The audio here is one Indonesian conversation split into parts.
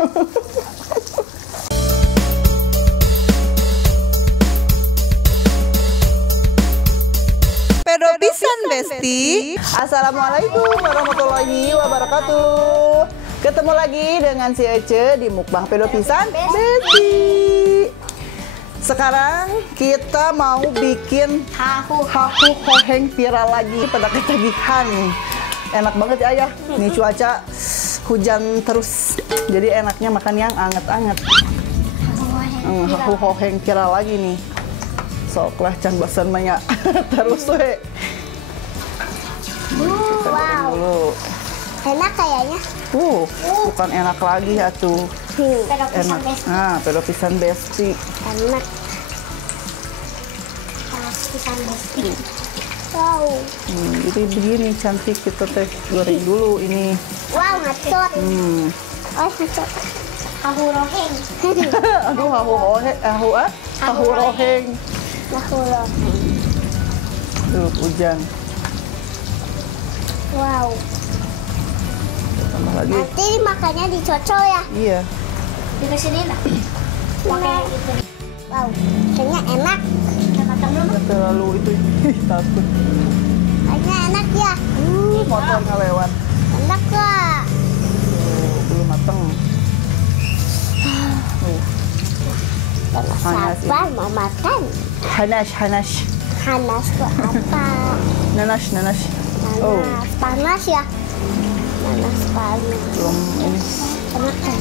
Pedo pisan Besti. Assalamualaikum warahmatullahi wabarakatuh. Ketemu lagi dengan si Ece di mukbang pedo pisan Besti. Sekarang kita mau bikin hahu hoheng viral lagi pada ketagihan. Enak banget ya ayah. Nih cuaca hujan terus. Jadi enaknya makan yang anget-anget. Hahu hoheng viral lagi nih. Sok lah can basan manya terus we. Wow. Dulu. Enak kayaknya. Bukan enak lagi ya tuh. Enak. Nah, pedo pisan Besti. Enak. Pisan Besti. Wow. Jadi begini cantik kita teh goreng dulu ini. Wow, ngacot. Oh, ngacot. Hahu roheng. Aduh, hahu roheng. Hahu roheng. Tuh, hujan. Wow. Tambah lagi. Nanti makannya dicocol ya. Iya. Dikasih lah. Pakai itu. Wow, kayaknya enak. Nggak terlalu itu takut. Kayaknya enak ya. Motor nggak lewat. Enak lah. Belum mateng. Gak sabar mau makan. Hanas. Panas tuh apa? Nanas. Panas. Panas ya. Panas. Belum ini. Enak kan?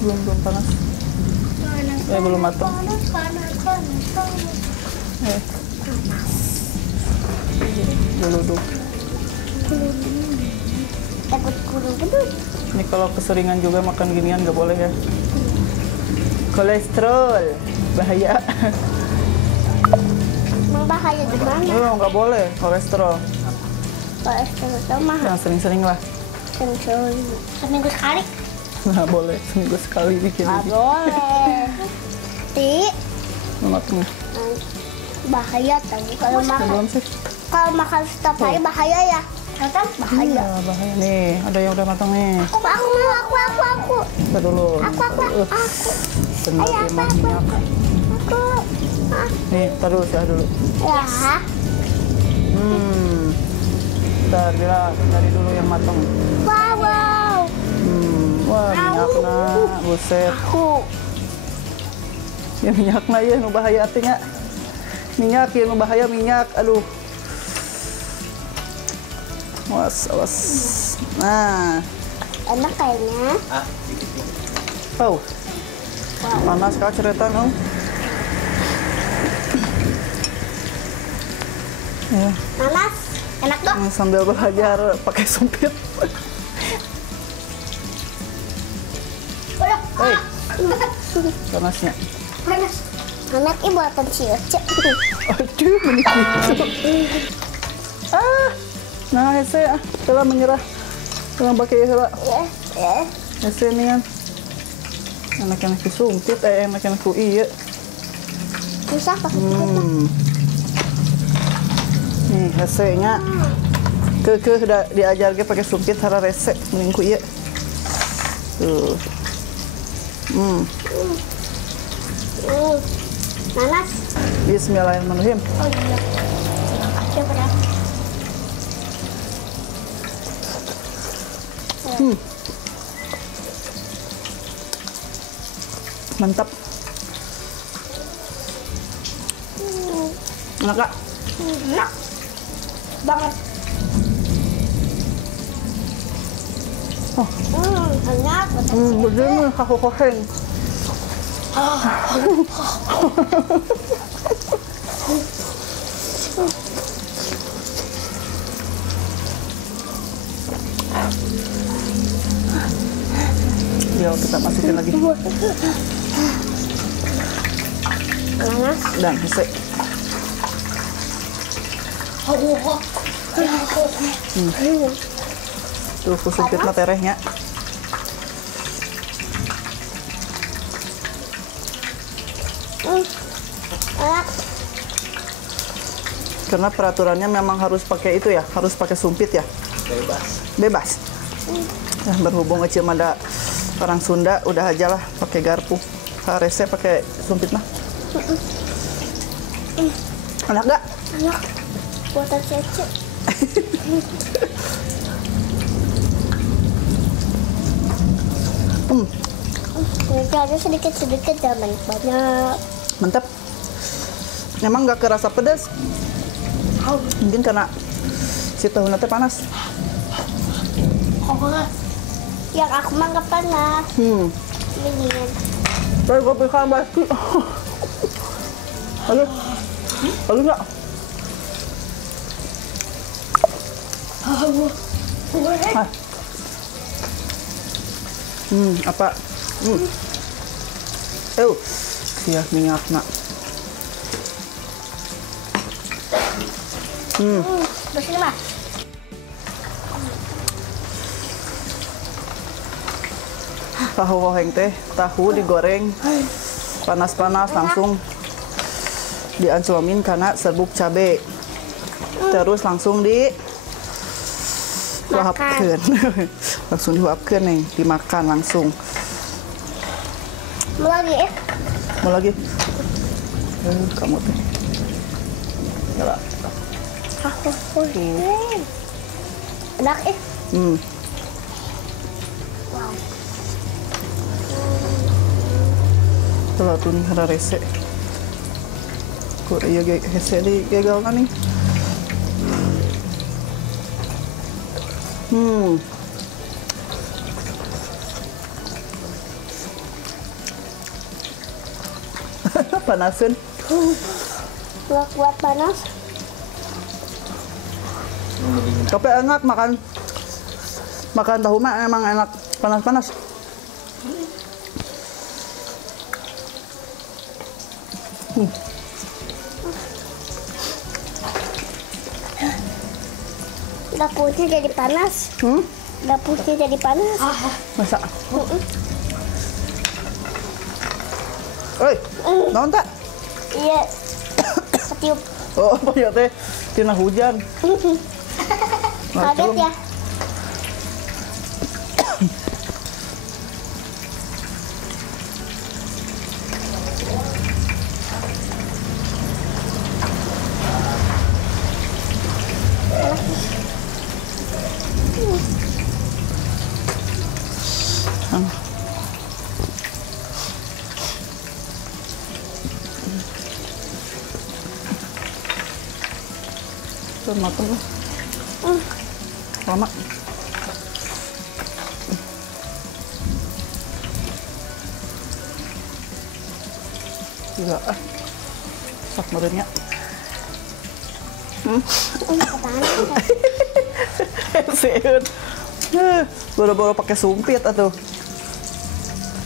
Belum panas. Belum matang. Dulu. Takut guru-guru. Ini kalau keseringan juga makan ginian nggak boleh ya. Kolesterol bahaya. Emang bahaya gimana? Nggak boleh kolesterol. Kolesterol itu mah Yang sering-sering lah. seminggu sekali. Nggak boleh seminggu sekali bikin Nggak ini. boleh. Matang. Bahaya tadi kalau makan. Belum sih. Kalau makan setiap hari bahaya ya. Kan bahaya. Iya, bahaya nih. Ada yang udah matang nih. Aku. Kita dulu. Aku. Benar Ayo, emang aku. minyak. Aku. Nih, taruh ya dulu. Ya. Bentar, dari dulu yang matang. Wow. Wah, minyakna, buset. Aku. Ya minyakna ya, nu bahaya artinya. Minyak ya, nu bahaya minyak. Aduh. Awas. Nah. Enak kayaknya. Panas kah ceretan, Om? Ya. Panas. Enak dong. Sambil belajar pakai sumpit. Hei, panasnya. Panas. Enak buatan ciuce. Aduh, menikmati. Nah, saya telah menyerah. Telah pakai heula. Ya. Hese nih kan. Anak-anak sumpit, anak-anak iya. Susah pakai Nih, hese-nya. Kekeh udah diajar ge pakai sumpit hara rese mending ku ieu. Tuh. Panas. Bismillahirrahmanirrahim. Oh iya. Coba dah. Mantap. Enak gak? Enak banget. Enak. Begini hahu hoheng. Yuk kita masukin lagi. Panas. Dan hese. Tuh kusupit mah terehnya. Enak. Karena peraturannya memang harus pakai itu ya, harus pakai sumpit ya. Bebas. Nah, berhubung aja ada orang Sunda, udah aja lah pakai garpu. Resep pakai sumpit mah. Enak gak? Enak. Buatan Cece. Nanti aja sedikit-sedikit, jangan banyak. Mantap. Emang gak kerasa pedas? Mungkin karena si tahu nanti panas. Yang aku mah nggak panas. Dingin. Tapi gue pikir basi. Aduh. Aduh nggak? Apa? Siap minyak nak. Bersih mah. Tahu goreng teh, tahu digoreng panas-panas langsung dianclomin karena serbuk cabe. Terus langsung diluapkeun. Langsung diluapkeun nih, dimakan langsung. Mau lagi ya? Mau lagi? Kamu teh. Yalah. Enak eh. Wow. Kalau tuh nih ada rese. Kok iya rese di gagal kan nih? Panasin. Nggak kuat panas. Tapi enak makan tahu mah emang enak panas-panas. Dapurnya jadi panas. Dapurnya jadi panas. Masa? Oi, naon tak? Iya. Ketiup. Oh, apa ya teh? Tina hujan. Kaget ya. Tuh mateng lah. Lama. Gila sak merenya. Seun. Boro-boro pakai sumpit atuh.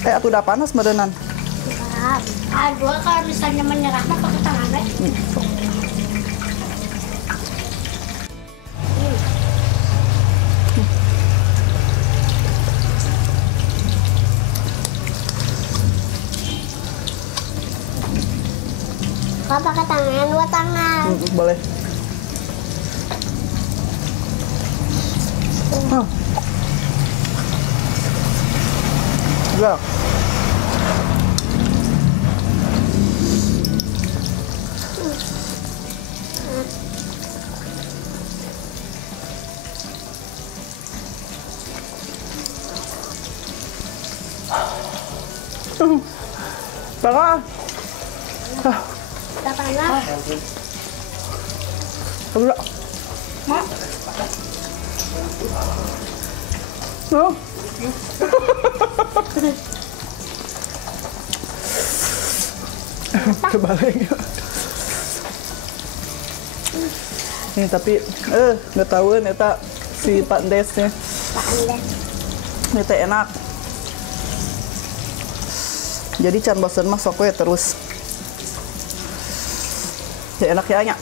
Atuh udah panas merenan. Aduh, kalau misalnya menyerah mah pakai tangan deh. Kalau pakai tangan, dua tangan. Boleh. Enggak. Parah. Udah panas. Enggak. No. Kebalik. Nih tapi nggak tahu eta si Pak Desnya. Pak Andes. Ini teh enak. Jadi can bosen mah sok we terus. Ya enak ya nya.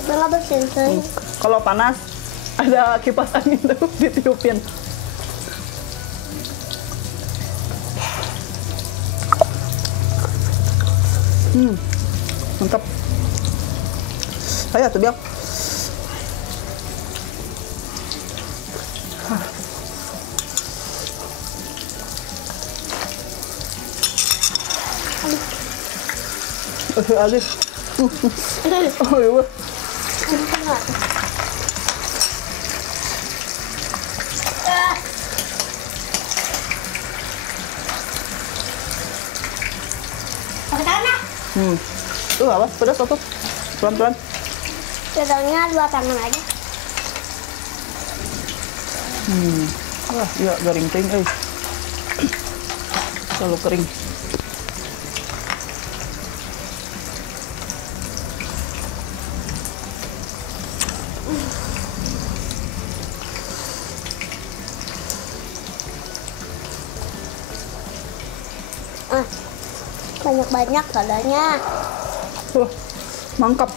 Tapi nggak bersin sih. Kalau panas ada kipas angin tuh ditiupin. Mantap. Ayo tuh biar. Aduh. Oh iya. Apa? Pedas atau? Pelan-pelan. Pedangnya 2 tangan aja. Wah, iya garing ting, Selalu kering. Banyak-banyak kalanya. Wah, mangkap.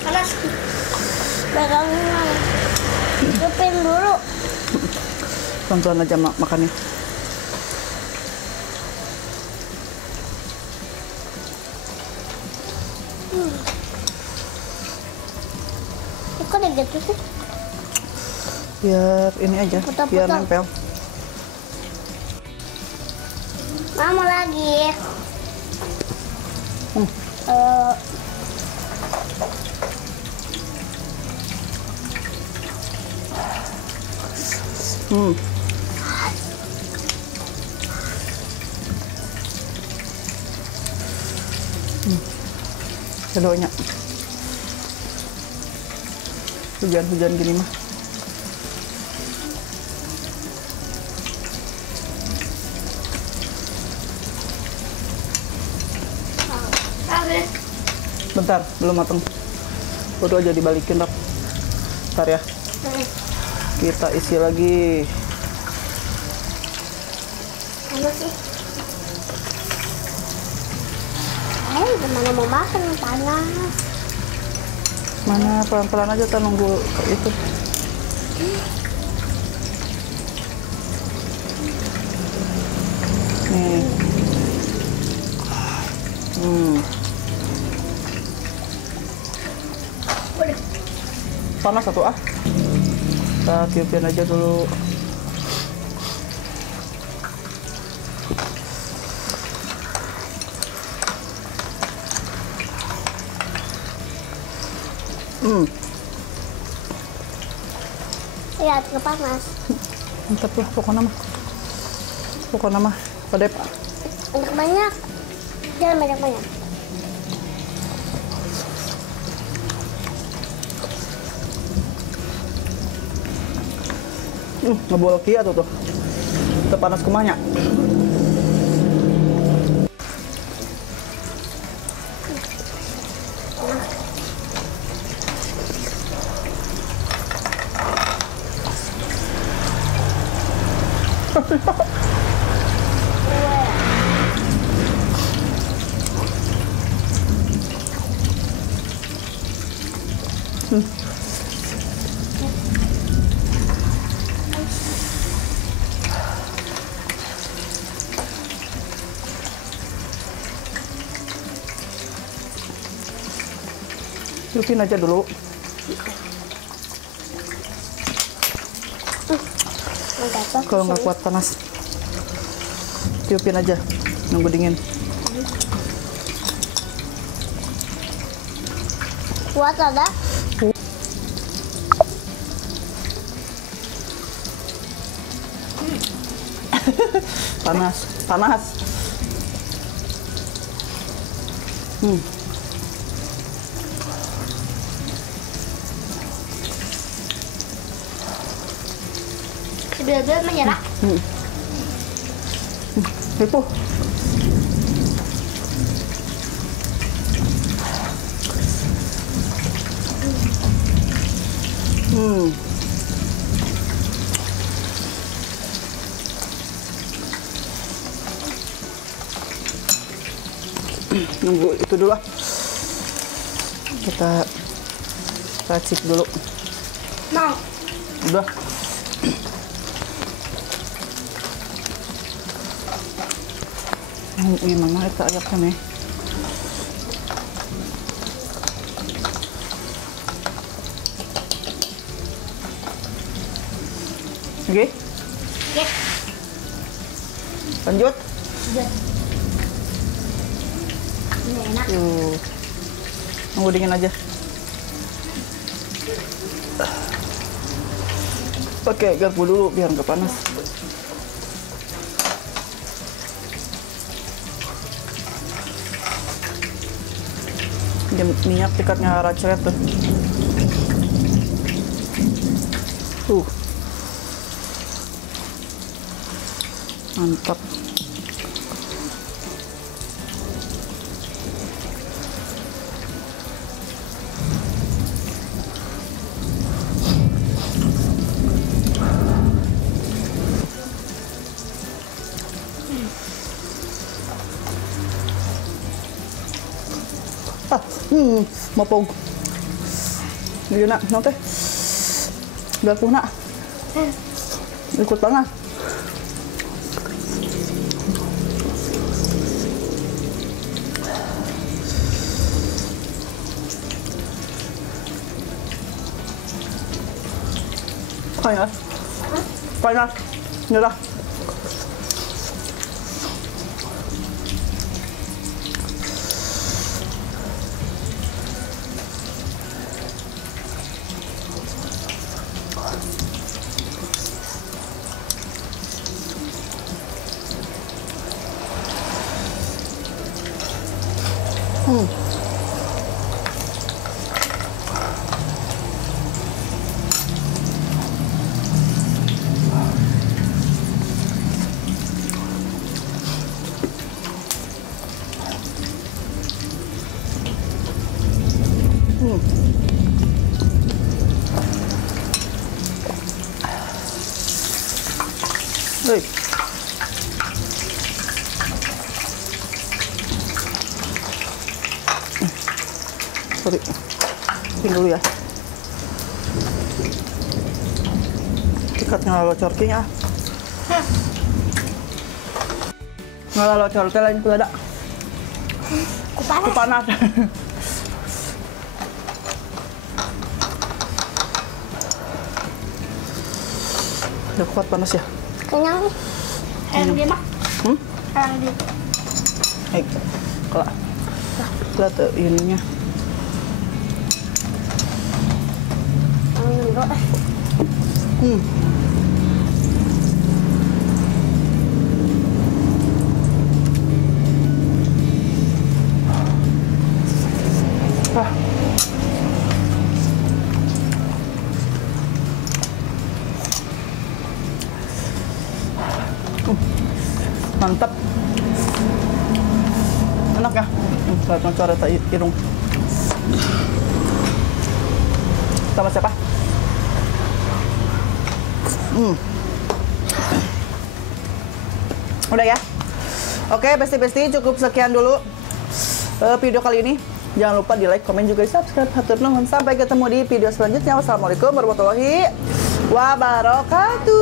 Panas. Pegangnya. Hidupin dulu. Pelan-pelan aja makannya. Kok ada gitu sih? Biar ini aja, Potong-potong. biar nempel. Mama lagi. Hmm. Sedonya. Hujan-hujan gini mah. Bentar, belum matang. Baru aja dibalikin, Rap. Bentar ya. Kita isi lagi. Mana sih? Gimana mau makan panas? Mana pelan-pelan aja, kita nunggu itu. Nih. Panas satu ah. Kita tiupin aja dulu. Iya, panas. Mantap lah pokoknya mah. Pokoknya mah padep. Banyak-banyak. Jangan banyak-banyak. Ngebolok kia tuh. Kita panas kumanya. Tiupin aja dulu. Kalau nggak kuat panas, tiupin aja, nunggu dingin. Kuat ada? Panas, panas. Bener-bener menyerah. Itu. Nunggu itu dulu ah. Kita racik dulu. Mau. Udah. Gimana kita ayatkan nih? Oke. Oke. Lanjut. Udah. Ini enak. Nunggu dingin aja. Oke, garpu dulu biar nggak panas. Minyak tikatnya racret tuh. Mantap. Mopong. Dia nak, nanti. Biar punah. Ikut banget. Panas. Panas. Nyerah. Baik. Sorry. Bikin dulu ya. Tikatnya lalu corking ah. Nggak lalu corking lain pelada. Kupanas. Udah kuat panas ya? Kenyang. Ayam dia mak. Ayam dia. Kalau lihat ininya. Mantap. Enak ya? Lihat cara tak hidung. Sama siapa? Udah ya? Oke, besti-besti, cukup sekian dulu video kali ini. Jangan lupa di like, komen, juga di subscribe. Hatur nuhun. Sampai ketemu di video selanjutnya. Wassalamualaikum warahmatullahi wabarakatuh.